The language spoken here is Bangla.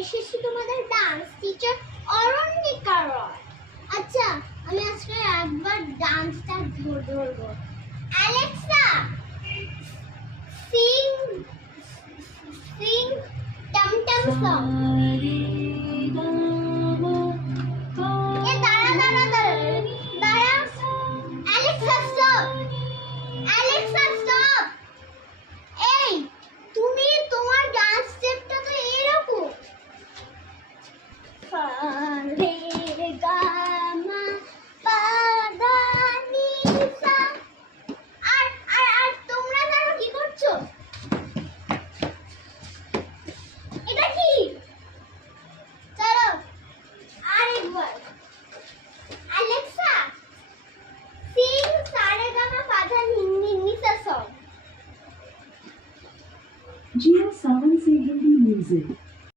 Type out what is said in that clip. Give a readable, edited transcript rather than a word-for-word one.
এসেছি তোমাদের ডান্স টিচার অরণ্যিকা রয়। আচ্ছা, আমি আজকে একবার ডান্সটা ধরবো। অ্যালেক্সা, সিং সিং টমটম সং। এ দাঁড়া দাঁড়া দাঁড়া দাঁড়া। Alexa stop, Alexa stop. এই তুমি তোমার ডান্স স্টেপটা তো এরকম। ফা রে গা মা পা ধা নি সা। আর আর আর তোমরা জানো কি করছো? এটা কি? চলো আরেকবার। অ্যালেক্সা, সিং সা রে গা মা পা ধা নি সা সং। जियो सावन से हिंदी म्यूजिक।